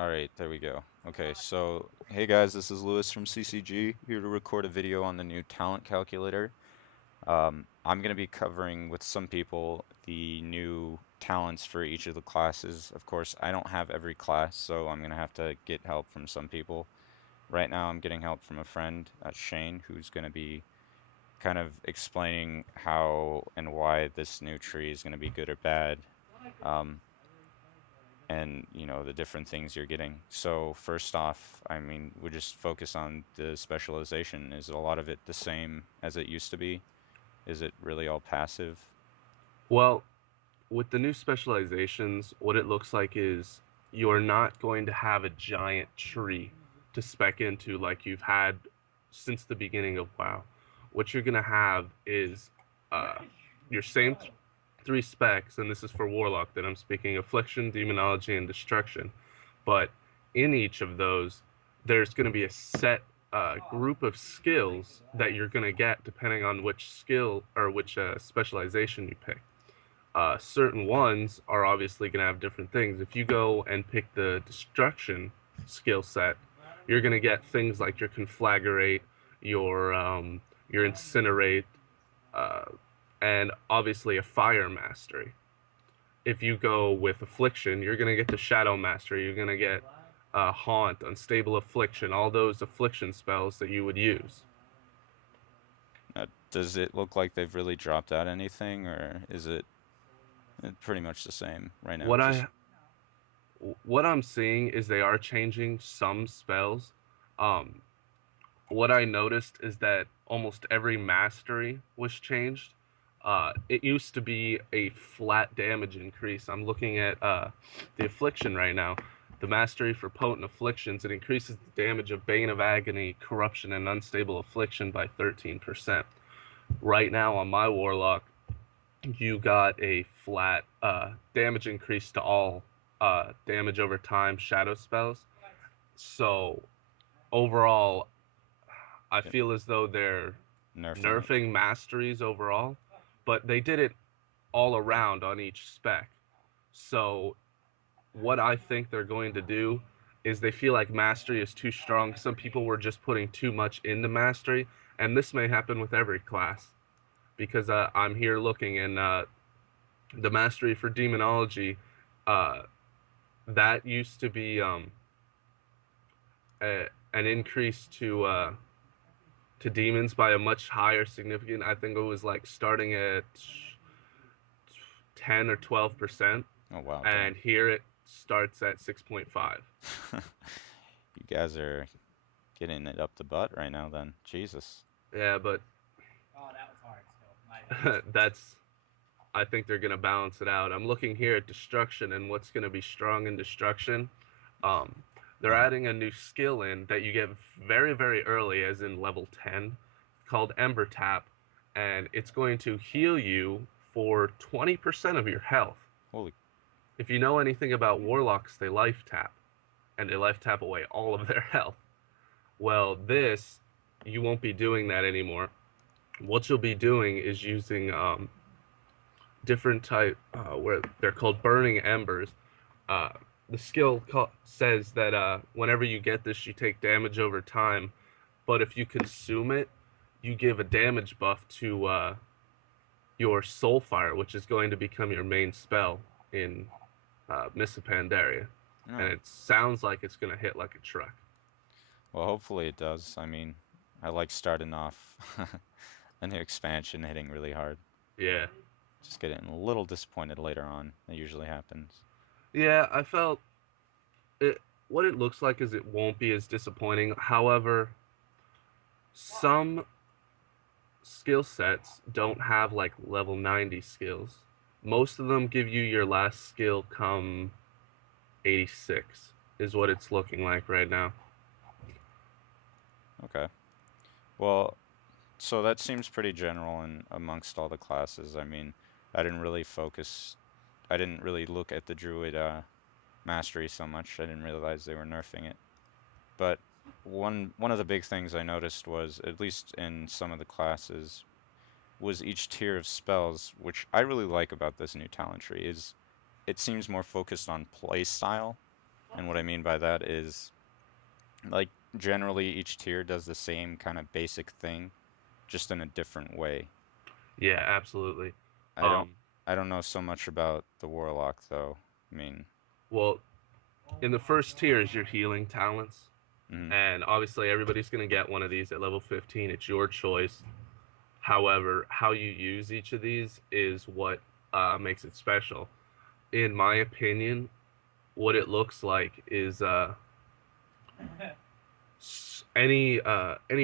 All right, there we go. Okay, so hey guys, this is Lewis from CCG here to record a video on the new talent calculator. I'm going to be covering with some people the new talents for each of the classes. Of course, I don't have every class, so I'm going to have to get help from some people. Right now, I'm getting help from a friend, Shane, who's going to be kind of explaining how and why this new tree is going to be good or bad. Um, and the different things you're getting. So first off, I mean, we just focus on the specialization. Is a lot of it the same as it used to be? Is it really all passive? Well, with the new specializations, what it looks like is you're not going to have a giant tree to spec into like you've had since the beginning of WoW. What you're going to have is uh, your same three specs, and this is for Warlock that I'm speaking: Affliction, Demonology, and Destruction. But in each of those, there's going to be a set group of skills that you're going to get depending on which skill or which specialization you pick. Certain ones are obviously going to have different things. If you go and pick the destruction skill set, you're going to get things like your conflagrate, your incinerate, uh, and obviously a fire mastery. If you go with affliction, you're going to get the shadow mastery. You're going to get haunt, unstable affliction, all those affliction spells that you would use. Does it look like they've really dropped out anything, or is it pretty much the same right now? What Just I what I'm seeing is they are changing some spells. Um, what I noticed is that almost every mastery was changed. It used to be a flat damage increase. I'm looking at the affliction right now. The mastery for potent afflictions, it increases the damage of Bane of Agony, Corruption, and Unstable Affliction by 13%. Right now on my Warlock, you got a flat damage increase to all damage over time shadow spells. So overall, I yeah, feel as though they're nerfing it. nerfing masteries overall, but they did it all around on each spec. So what I think they're going to do is they feel like mastery is too strong. Some people were just putting too much into mastery, and this may happen with every class because I'm here looking and the mastery for demonology uh, that used to be an increase to demons by a much higher significant. I think it was like starting at 10 or 12%, Oh wow, and damn. here it starts at 6.5. You guys are getting it up the butt right now then. Jesus. Yeah, but that's I think they're gonna balance it out. I'm looking here at destruction and what's gonna be strong in destruction. Um, they're Hmm. adding a new skill in that you get very very early, as in level 10, called Ember Tap, and it's going to heal you for 20% of your health. Holy. If you know anything about warlocks, they life tap, and they life tap away all of their health. Well, this, you won't be doing that anymore. What you'll be doing is using different type, where they're called burning embers. Uh, the says that whenever you get this, you take damage over time, but if you consume it, you give a damage buff to your soul fire, which is going to become your main spell in Miss Pandaria, and Oh. it sounds like it's going to hit like a truck. Well, hopefully it does. I mean, I like starting off a new expansion hitting really hard. Yeah, Just getting a little disappointed later on. That usually happens. yeah. I felt it. What it looks like is it won't be as disappointing. However, some skill sets don't have like level 90 skills. Most of them give you your last skill come 86, is what it's looking like right now. Okay. Well, so that seems pretty general in amongst all the classes. I mean, I didn't really focus, I didn't really look at the Druid mastery so much. I didn't realize they were nerfing it. But one of the big things I noticed was, at least in some of the classes, was each tier of spells, which I really like about this new talent tree, is it seems more focused on play style. And what I mean by that is like generally each tier does the same kind of basic thing, just in a different way. Yeah, absolutely. I don't Um, I don't know so much about the Warlock though. I mean, well, in the first tier is your healing talents, mm, and obviously everybody's gonna get one of these at level 15. It's your choice. However, how you use each of these is what makes it special. In my opinion, what it looks like is any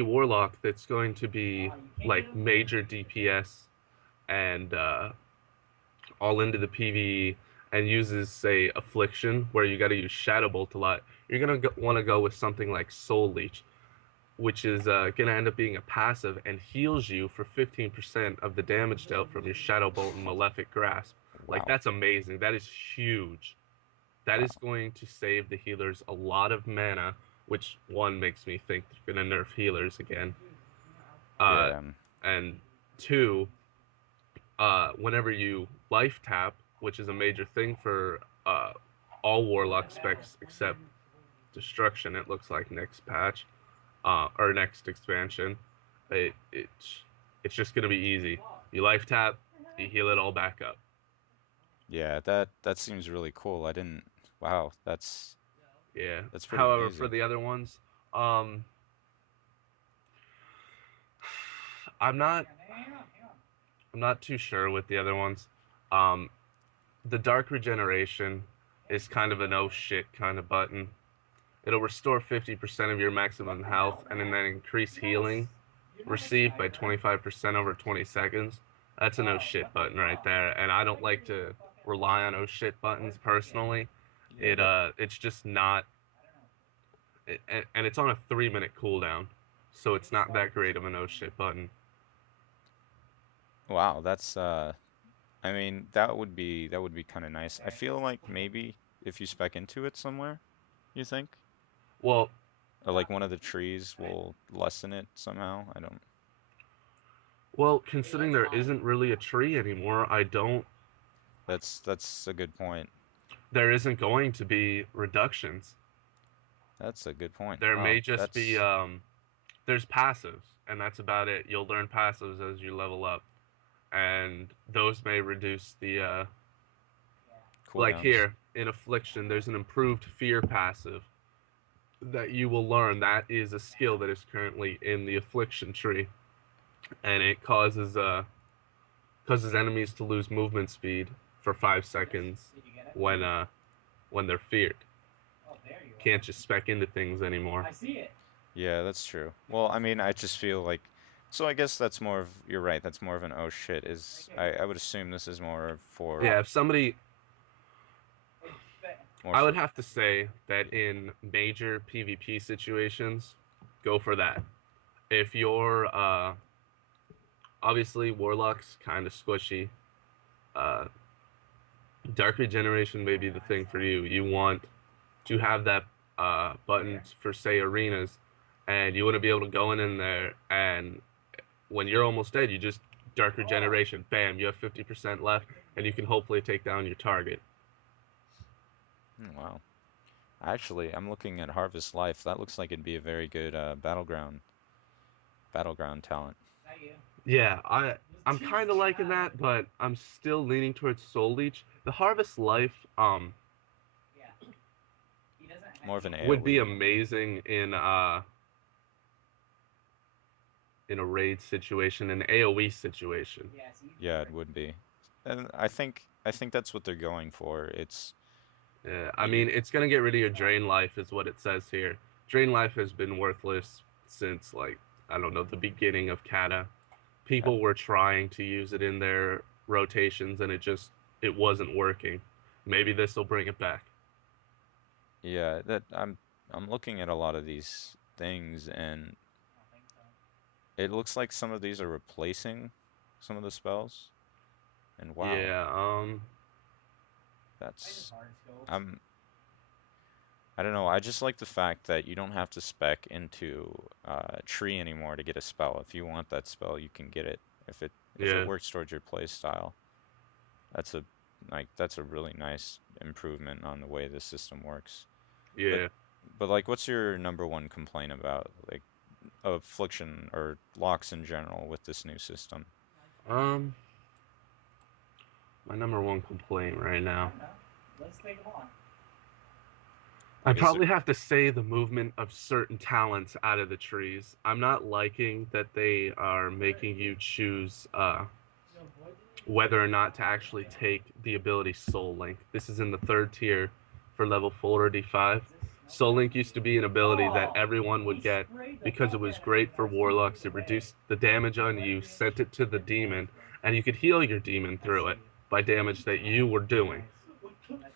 warlock that's going to be like major DPS and all into the PvE and uses say affliction where you got to use shadow bolt a lot. You're gonna want to go with something like soul leech, which is gonna end up being a passive and heals you for 15% of the damage dealt from your shadow bolt and malefic grasp. Like wow, that's amazing. That is huge. That is wow. going to save the healers a lot of mana, which one makes me think they're going to nerf healers again. Uh, Yeah, and two, whenever you life tap, which is a major thing for all warlock specs except destruction, it looks like next patch or next expansion, it's just going to be easy. You life tap, you heal it all back up. yeah, that seems really cool. I didn't. Wow, Yeah. that's pretty However, for amazing. the other ones, um, I'm not I'm not too sure with the other ones. Um, the Dark Regeneration is kind of an oh shit kind of button. It'll restore 50% of your maximum health and then increase healing received by 25% over 20 seconds. That's an oh shit button right there, and I don't like to rely on oh shit buttons personally. Yeah, that It's just not, and it's on a 3 minute cooldown, so it's not that great of an oh shit button. wow, that's I mean, that would be kind of nice. I feel like maybe if you spec into it somewhere, you think? Well, Or like one of the trees will lessen it somehow. I don't. well, considering there isn't really a tree anymore, I don't. That's a good point. There isn't going to be reductions. That's a good point. There Wow, may just be that's there's passives, and that's about it. You'll learn passives as you level up, and those may reduce the like cooldowns. here in Affliction. There's an improved fear passive that you will learn. That is a skill that is currently in the Affliction tree, and it causes enemies to lose movement speed for 5 seconds when they're feared. Can't just spec into things anymore. Yeah, that's true. Well, I mean, I just feel like so I guess that's more of you're right. That's more of an oh shit is I would assume this is Yeah, if somebody, more I would for have to say that in major PvP situations, go for that. If you're obviously Warlock's kind of squishy, uh, Dark Regeneration may be the thing for you. You want to have that button for say arenas, and you want to be able to go in there and when you're almost dead, you just Dark Regeneration, bam, you have 50% left, and you can hopefully take down your target. wow. Actually, I'm looking at Harvest Life. That looks like it'd be a very good battleground talent. Yeah, I'm kind of liking that, but I'm still leaning towards Soul Leech. The Harvest Life More of an would be AoE. amazing in a raid situation, an AOE situation. Yeah, it would be. And I think that's what they're going for. It's Yeah, I you mean, it's gonna get rid of your Drain Life, is what it says here. Drain Life has been worthless since like I don't know the beginning of Kata. uh, People were trying to use it in their rotations, and it wasn't working. Maybe this will bring it back. yeah, that I'm looking at a lot of these things and it looks like some of these are replacing some of the spells. And wow, Yeah, that's I'm I don't know. I just like the fact that you don't have to spec into a tree anymore to get a spell. If you want that spell, you can get it. If it yeah. works towards your play style, that's a that's a really nice improvement on the way the system works. But Yeah. but like, what's your number one complaint about like affliction or locks in general with this new system? Um, my number one complaint right now. I Like, is there? probably have to say the movement of certain talents out of the trees. I'm not liking that they are making you choose whether or not to actually take the ability Soul Link. This is in the third tier for level 45. Soul Link used to be an ability that everyone would get because it was great for warlocks. It reduced the damage on you, sent it to the demon, and you could heal your demon through it by damage that you were doing.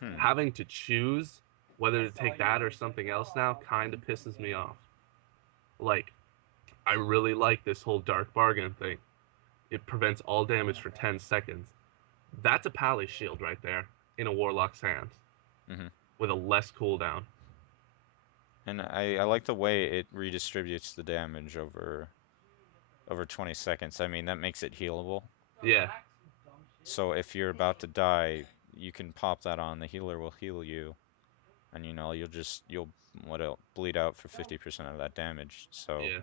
Hmm. Having to choose whether to take that or something else now kind of pisses me off. Like, I really like this whole Dark Bargain thing. It prevents all damage for 10 seconds. That's a Pally shield right there in a Warlock's hand Mm-hmm. with a less cooldown. And I like the way it redistributes the damage over 20 seconds. I mean, that makes it healable. Yeah, So if you're about to die, you can pop that on. The healer will heal you, and you'll what else, bleed out for 50% of that damage. So yeah,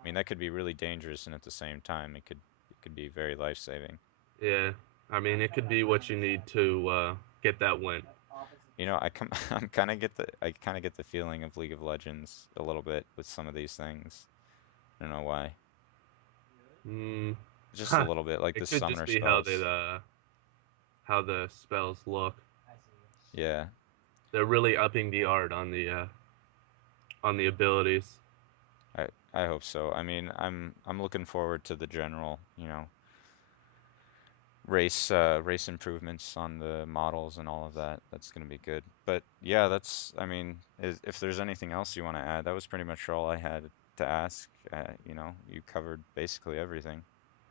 I mean, that could be really dangerous, and at the same time, it could be very life-saving. yeah. I mean, it could be what you need to get that win. I kind of get the feeling of League of Legends a little bit with some of these things. I don't know why. Mm, Just a little bit, like the it could just summoner be spells. how the spells look. Yeah, They're really upping the art on the abilities. I hope so. I mean, I'm looking forward to the general, race improvements on the models and all of that. That's going to be good. But yeah, I mean, if there's anything else you want to add, that was pretty much all I had to ask. You covered basically everything.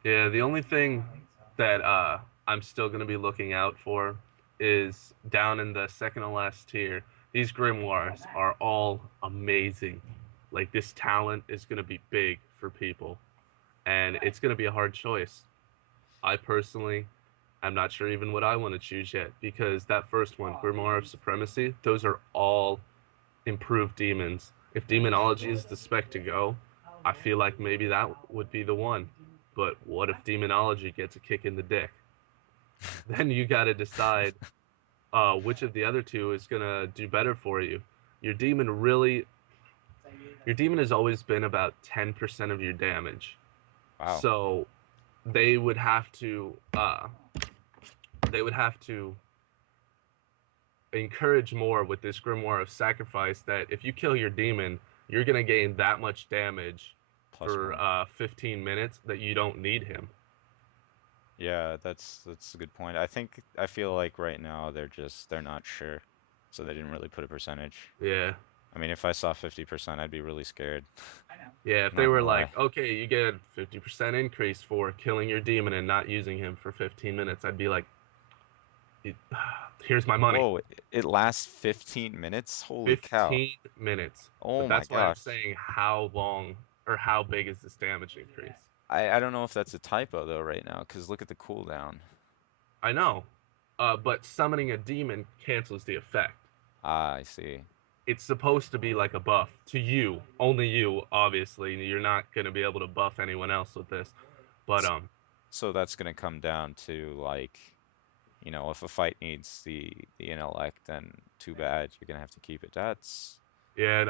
Yeah, the only thing that I'm still going to be looking out for is down in the second to last tier. These grimoires are all amazing. Like this talent is going to be big for people, and it's going to be a hard choice. I personally, I'm not sure even what I want to choose yet because that first one, Grimoire of Supremacy, those are all improved demons. If demonology is the spec to go, I feel like maybe that would be the one. But what if demonology gets a kick in the dick? Then you got to decide which of the other two is gonna do better for you. Your demon really, your demon has always been about 10% of your damage, Wow. so they would have to, they would have to encourage more with this grimoire of sacrifice that if you kill your demon, you're gonna gain that much damage Plus for one. 15 minutes that you don't need him. Yeah, that's a good point. I feel like right now they're not sure, so they didn't really put a percentage. Yeah, I mean, if I saw 50%, I'd be really scared. yeah. If they Not were gonna like, lie. okay, you get 50% increase for killing your demon and not using him for 15 minutes, I'd be like, here's my money. Whoa, it lasts 15 minutes? Holy cow. 15 minutes. Oh But my that's why I'm gosh. saying how long or how big is this damage increase? I don't know if that's a typo though right now, because look at the cooldown. I know, but summoning a demon cancels the effect. Ah, I see. It's supposed to be like a buff to you, only you. Obviously, you're not going to be able to buff anyone else with this. But S- So that's gonna come down to like, if a fight needs the intellect, then too bad, you're gonna have to keep it. yeah,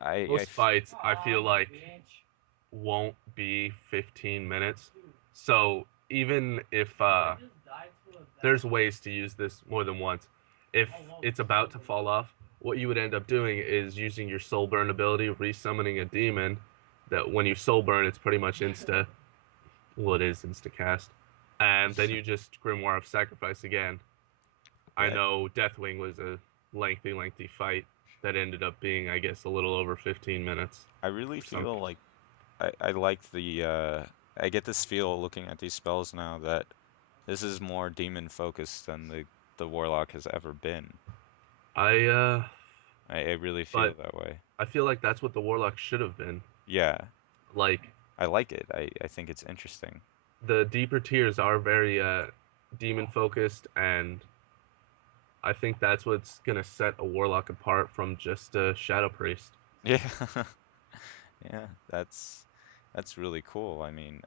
I most fights I feel like won't be 15 minutes. So even if there's ways to use this more than once. If it's about to fall off, what you would end up doing is using your soul burn ability, resummoning a demon. That when you soul burn, it's pretty much insta. Well, it is insta cast, and then you just grimoire of sacrifice again. I yeah, know Deathwing was a lengthy fight that ended up being, I guess, a little over 15 minutes I really or some feel people. like I like I get this feel looking at these spells now that this is more demon focused than the warlock has ever been. I I really feel but that way. I feel like that's what the warlock should have been. Yeah, Like I like it. I think it's interesting. the deeper tiers are very demon focused and I think that's what's gonna set a warlock apart from just a shadow priest. Yeah. Yeah, that's really cool. I mean,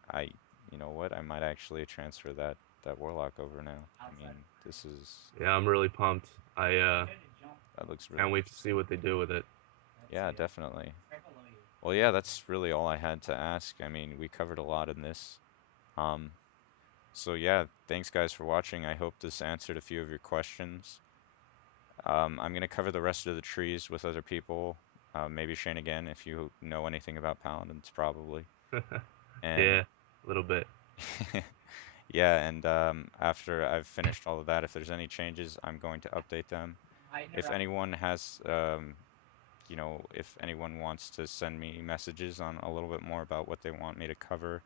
you know what? I might actually transfer that warlock over now. I mean, this is Yeah, I'm really pumped. I that looks really can't wait to see interesting. what they do with it. Yeah, definitely. Well, yeah, that's really all I had to ask. I mean, we covered a lot in this. Um, so yeah, thanks guys for watching. I hope this answered a few of your questions. I'm gonna cover the rest of the trees with other people. Maybe Shane again if you know anything about paladins, probably. And Yeah, a little bit. yeah, and after I've finished all of that, if there's any changes, I'm going to update them. If anyone has, you know, if anyone wants to send me messages on a little bit more about what they want me to cover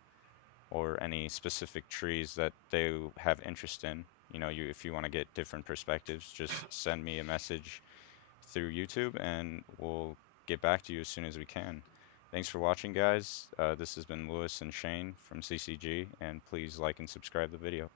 or any specific trees that they have interest in, you know, if you want to get different perspectives, just send me a message through YouTube and we'll get back to you as soon as we can. Thanks for watching, guys. This has been Lewis and Shane from CCG, and please like and subscribe the video.